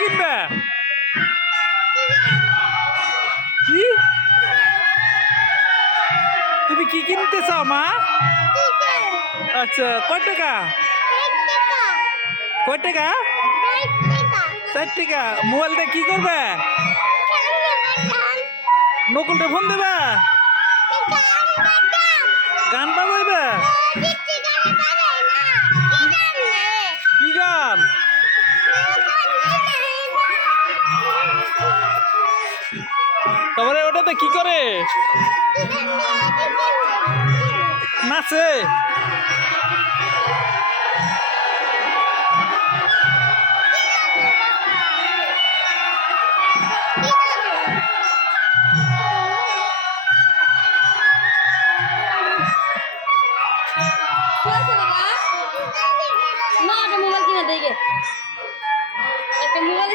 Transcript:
কিনবে? কি তুমি কি কিনতে চাও মা? আচ্ছা কয় টাকা? কয় টাকা? 4 টাকা। মোবাইলটা কি করবে? নকুলটা ফোন দেবে? গান বাজাইবে? কি গান? তারপরে ওটাতে কি করে? নাচে? মোবাইল কিনে দেয় একটা মোবাইল